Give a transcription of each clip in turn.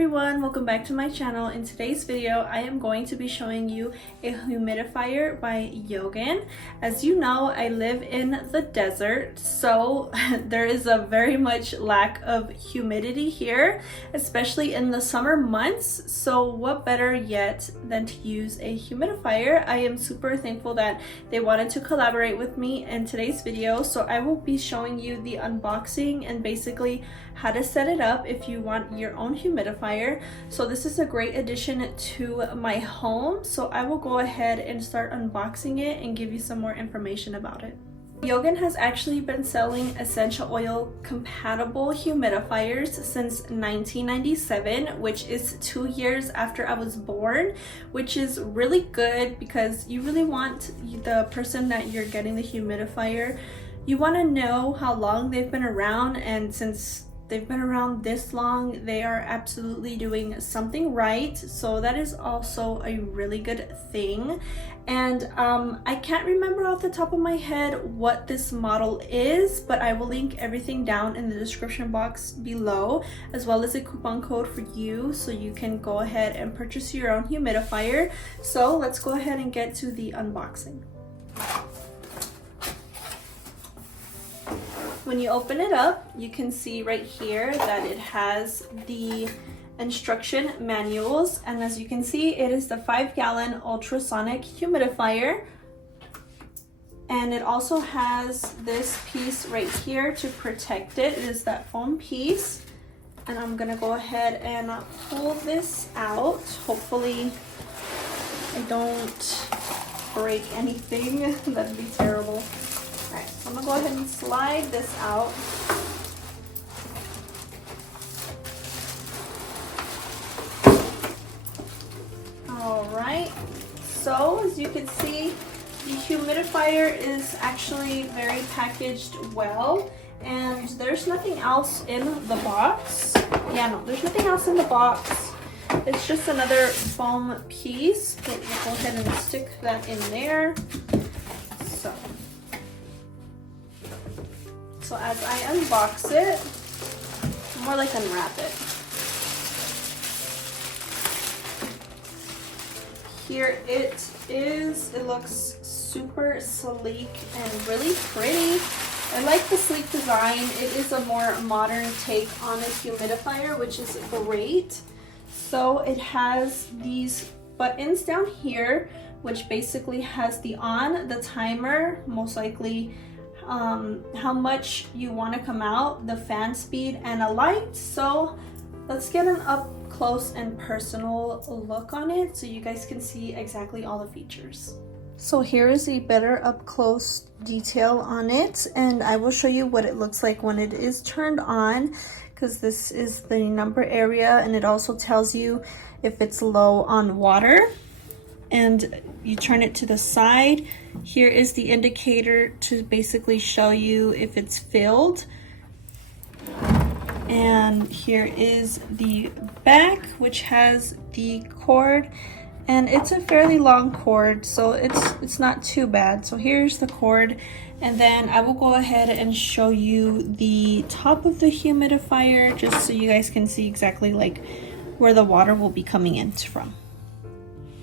everyone, welcome back to my channel. In today's video I am going to be showing you a humidifier by Yogin. As you know, I live in the desert, so there is a very much lack of humidity here, especially in the summer months. So what better yet than to use a humidifier. I am super thankful that they wanted to collaborate with me in today's video, so I will be showing you the unboxing and basically how to set it up if you want your own humidifier. So this is a great addition to my home, so I will go ahead and start unboxing it and give you some more information about it. Yogin has actually been selling essential oil compatible humidifiers since 1997, which is 2 years after I was born, which is really good because you really want the person that you're getting the humidifier, you want to know how long they've been around, and since they've been around this long, they are absolutely doing something right. So that is also a really good thing. And I can't remember off the top of my head what this model is, but I will link everything down in the description box below, as well as a coupon code for you so you can go ahead and purchase your own humidifier. So let's go ahead and get to the unboxing. When you open it up, you can see right here that it has the instruction manuals, and as you can see, it is the 5-gallon ultrasonic humidifier, and it also has this piece right here to protect it. It is that foam piece, and I'm gonna go ahead and pull this out. Hopefully I don't break anything. That'd be terrible. Alright, so I'm gonna go ahead and slide this out. Alright, so as you can see, the humidifier is actually very packaged well, and there's nothing else in the box. Yeah, no, there's nothing else in the box. It's just another foam piece, but we'll go ahead and stick that in there. So as I unbox it, more like unwrap it. Here it is. It looks super sleek and really pretty. I like the sleek design. It is a more modern take on a humidifier, which is great. So it has these buttons down here, which basically has the on, the timer, most likely how much you want to come out, the fan speed, and a light. So let's get an up close and personal look on it so you guys can see exactly all the features. So here is a better up close detail on it, and I will show you what it looks like when it is turned on, because this is the number area, and it also tells you if it's low on water. And you turn it to the side. Here is the indicator to basically show you if it's filled. And here is the back, which has the cord, and it's a fairly long cord, so it's not too bad. So here's the cord, and then I will go ahead and show you the top of the humidifier just so you guys can see exactly like where the water will be coming in from.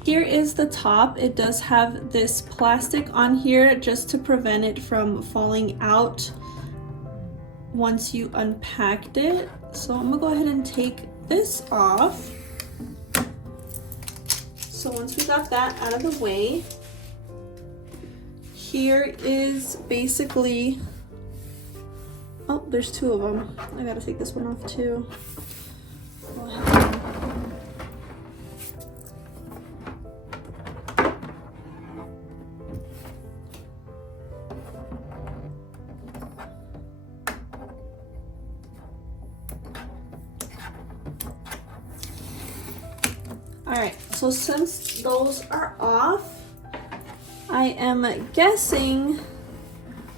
Here is the top. It does have this plastic on here just to prevent it from falling out once you unpacked it. So I'm gonna go ahead and take this off. So once we got that out of the way, here is basically, oh, there's two of them. I gotta take this one off too. Go ahead. Alright, so since those are off, I am guessing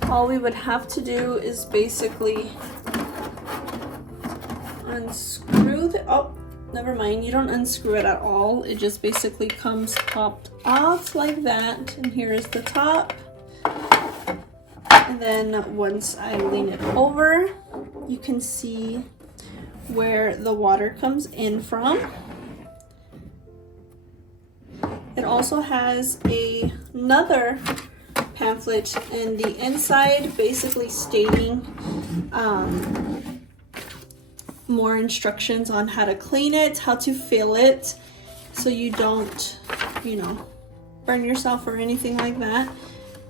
all we would have to do is basically unscrew the, oh, never mind, you don't unscrew it at all. It just basically comes popped off like that, and here is the top. And then once I lean it over, you can see where the water comes in from. It also has another pamphlet in the inside, basically stating more instructions on how to clean it, how to fill it, so you don't, you know, burn yourself or anything like that.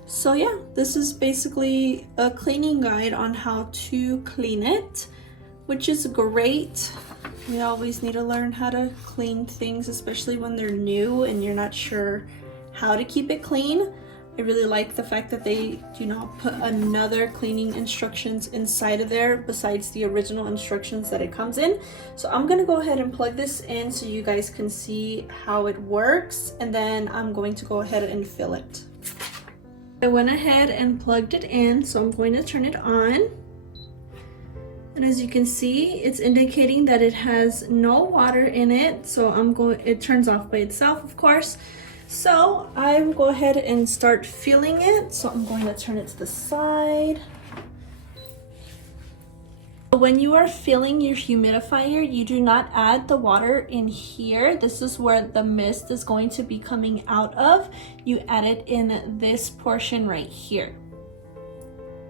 So yeah, this is basically a cleaning guide on how to clean it, which is great. We always need to learn how to clean things, especially when they're new and you're not sure how to keep it clean. I really like the fact that they, you know, put another cleaning instructions inside of there besides the original instructions that it comes in. So I'm gonna go ahead and plug this in so you guys can see how it works, and then I'm going to go ahead and fill it. I went ahead and plugged it in, so I'm going to turn it on. And as you can see, it's indicating that it has no water in it. So it turns off by itself, of course. So I will go ahead and start filling it. So I'm going to turn it to the side. When you are filling your humidifier, you do not add the water in here. This is where the mist is going to be coming out of. You add it in this portion right here.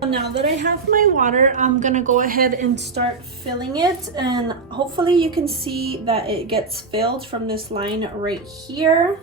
Now that I have my water, I'm gonna go ahead and start filling it, and hopefully you can see that it gets filled from this line right here.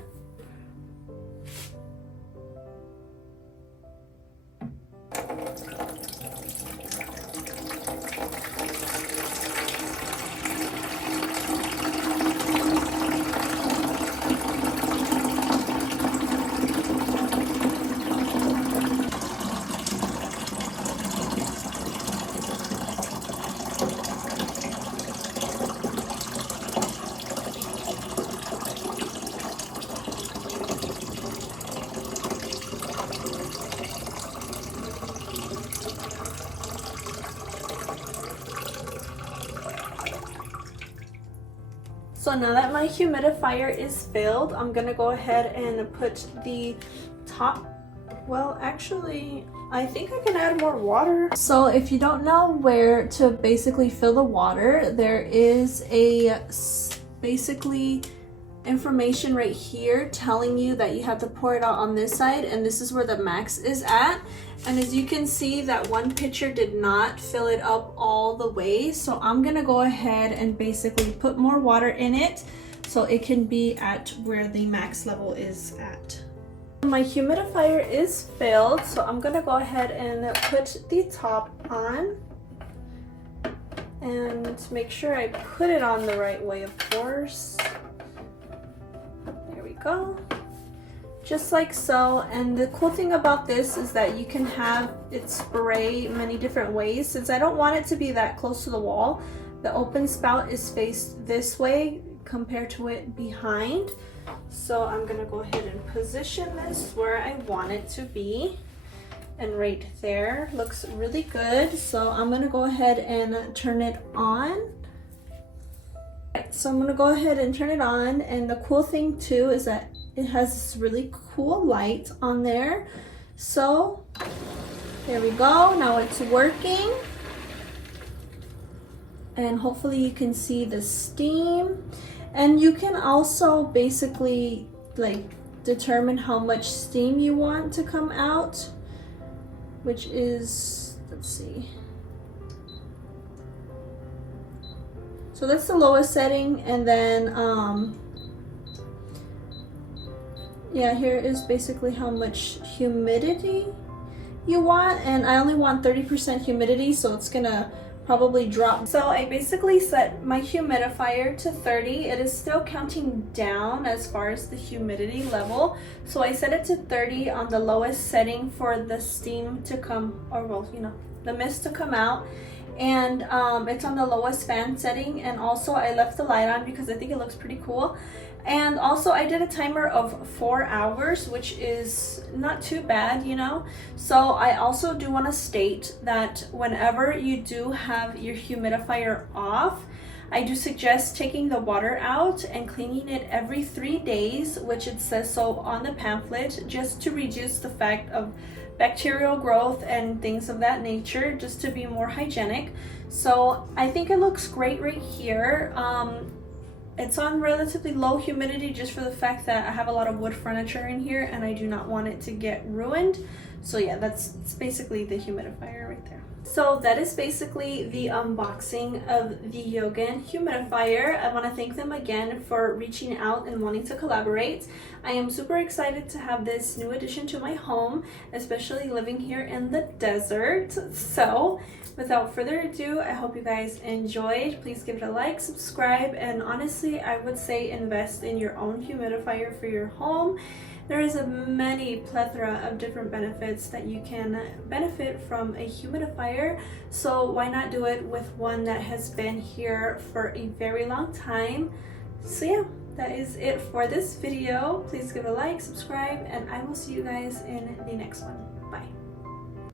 So now that my humidifier is filled, I'm gonna go ahead and put the top, well, actually, I think I can add more water. So if you don't know where to basically fill the water, there is a basically information right here telling you that you have to pour it out on this side, and this is where the max is at. And as you can see, that one pitcher did not fill it up all the way, so I'm gonna go ahead and basically put more water in it so it can be at where the max level is at. My humidifier is filled, so I'm gonna go ahead and put the top on and make sure I put it on the right way, of course. There we go. Just like so. And the cool thing about this is that you can have it spray many different ways. Since I don't want it to be that close to the wall, the open spout is faced this way compared to it behind. So I'm gonna go ahead and position this where I want it to be. And right there looks really good. So I'm gonna go ahead and turn it on. So I'm gonna go ahead and turn it on, and the cool thing too is that it has this really cool light on there. So there we go, now it's working. And hopefully you can see the steam. And you can also basically like determine how much steam you want to come out, which is, let's see. So that's the lowest setting, and then yeah, here is basically how much humidity you want, and I only want 30% humidity, so it's gonna probably drop. So I basically set my humidifier to 30. It is still counting down as far as the humidity level, so I set it to 30 on the lowest setting for the steam to come, or well, you know, the mist to come out. And it's on the lowest fan setting, and also I left the light on because I think it looks pretty cool. And also I did a timer of 4 hours, which is not too bad, you know. So I also do want to state that whenever you do have your humidifier off, I do suggest taking the water out and cleaning it every 3 days, which it says so on the pamphlet, just to reduce the fact of bacterial growth and things of that nature, just to be more hygienic. So I think it looks great right here. It's on relatively low humidity just for the fact that I have a lot of wood furniture in here and I do not want it to get ruined. So yeah, it's basically the humidifier right there. So that is basically the unboxing of the Yogin Humidifier. I want to thank them again for reaching out and wanting to collaborate. I am super excited to have this new addition to my home, especially living here in the desert. So without further ado, I hope you guys enjoyed. Please give it a like, subscribe, and honestly, I would say invest in your own humidifier for your home. There is a many plethora of different benefits that you can benefit from a humidifier, so why not do it with one that has been here for a very long time? So yeah, that is it for this video. Please give it a like, subscribe, and I will see you guys in the next one.